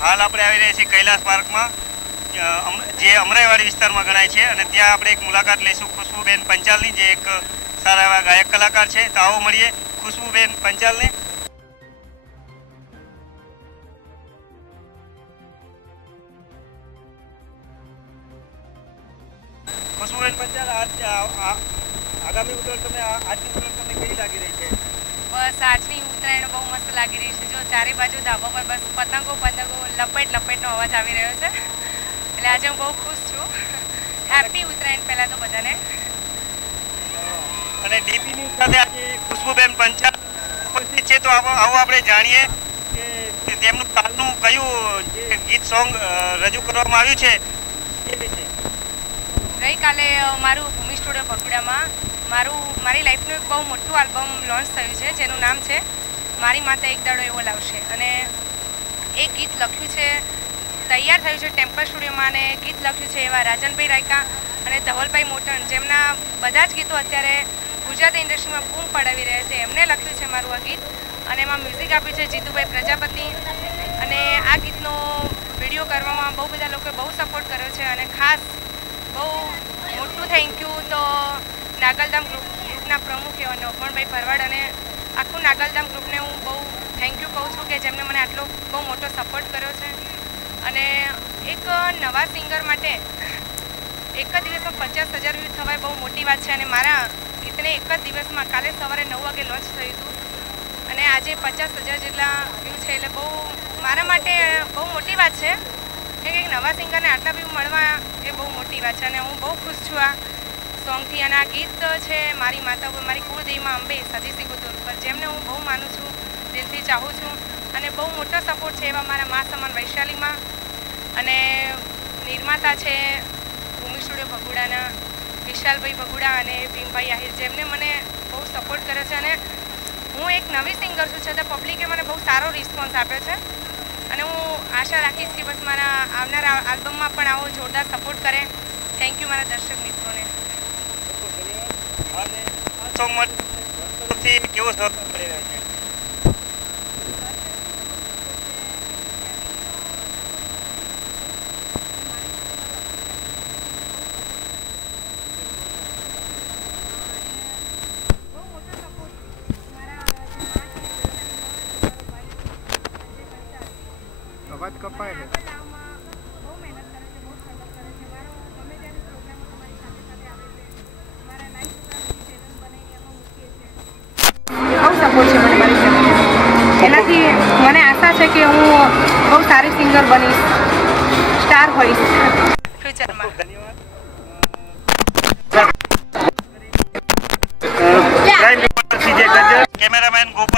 શ્રી કૈલાસ પાર્કમાં અ, અમ- જે અમરાઈવાડી વિસ્તારમાં ગણાય છે અને ત્યાં આપણે એક મુલાકાત લઈશું. ખુશ્બુબેન પંચાલની જે એક સારા એવા ગાયક કલાકાર છે. તો આવો મળીએ ખુશ્બુબેન પંચાલને. ખુશ્બુબેન પંચાલ આગામી ઉત્તરાયણ તમે આજની ઉત્તરાયણ તમને કેવી લાગી રહી છે? બસ આજની ઉત્તરાયણ બહુ મસ્ત લાગી રહી છે. જો ચારે બાજુ ધાબા પર બસ પતંગો લપેટ લપેટનો અવાજ આવી રહ્યો છે. એટલે આજે હું બહુ ખુશ છું. હેપી ઉત્તરાયણ પહેલાં તો બધાને. અને ડીપી ન્યૂઝ સાથે આજે ખુશ્બુબેન પંચાલ ઉપસ્થિત છે તો આવો આવો આપણે જાણીએ કે તેમનું કાલનું કયું જે ગીત સોંગ રજૂ કરવામાં આવ્યું છે એ વિશે. ગઈકાલે મારું ભૂમિ સ્ટુડિયો ભગુડામાં મારું મારી લાઈફનું એક બહુ મોટું આલ્બમ લોન્ચ થયું છે જેનું નામ છે મારી માતા એક દાડો એવો લાવશે. અને એ ગીત લખ્યું છે. તૈયાર થયું છે ટેમ્પલ સ્ટુડિયોમાં અને ગીત લખ્યું છે એવા રાજનભાઈ રાયકા અને ધવલભાઈ મોટણ. જેમના બધા જ ગીતો અત્યારે ગુજરાત ઇન્ડસ્ટ્રીમાં બૂમ પડાવી રહ્યા છે. એમને લખ્યું છે મારું આ ગીત. અને એમાં મ્યુઝિક આપ્યું છે જીતુભાઈ પ્રજાપતિ. અને આ ગીતનો વીડિયો કરવામાં બહુ બધા લોકોએ બહુ સપોર્ટ કર્યો છે અને ખાસ બહુ મોટું થેન્ક યુ તો નાગલધામ ગ્રુપ ગ્રુપના પ્રમુખ એવા નવપણભાઈ ભરવાડ અને આખું નાગલધામ થેન્ક જેમને મને આટલો બહુ મોટો સપોર્ટ કર્યો છે. અને એક નવા સિંગર માટે એક જ દિવસમાં પચાસ હજાર વ્યૂ થવાય બહુ મોટી વાત છે અને મારા ગીતને એક જ દિવસમાં કાલે સવારે નવ વાગે લોન્ચ થયું હતું. અને આજે પચાસ હજાર જેટલા વ્યૂ છે, એટલે બહુ મારા માટે બહુ મોટી વાત છે. કે એક નવા સિંગરને આટલા વ્યૂ મળવા એ બહુ મોટી વાત છે અને હું બહુ ખુશ છું આ સોંગથી અને આ ગીત છે, મારી માતા, મારી કુળદેવીમાં અંબે સતી સિગુતુર પર જેમને હું બહુ માનું છું, દિલથી ચાહું છું. બહુ મોટો સપોર્ટ છે એવા મારા મા સમાન વૈશાલીમાં. અને નિર્માતા છે ભૂમિ સ્ટુડિયો ભગુડાના, વિશાલભાઈ ભગુડા અને ભીમભાઈ આહિર, જેમને મને બહુ સપોર્ટ કર્યો છે અને હું એક નવી સિંગર છું, છતાં પબ્લિકે મને બહુ સારો રિસ્પોન્સ આપ્યો છે. અને હું આશા રાખીશ કે બસ મારા આવનારા આલ્બમમાં પણ આવો જોરદાર સપોર્ટ કરે. થેન્ક યુ મારા દર્શક મિત્રોને. સો તરફથી કેવો સહકાર મળી રહ્યો છે અવાજ કપાય છે. બહુ સપોર્ટ છે. મને એનાથી મને આશા છે કે હું બહુ સારી સિંગર બનીશ. સ્ટાર હોઈશ. ફ્યુચરમાં કેમેરામેન ગોપ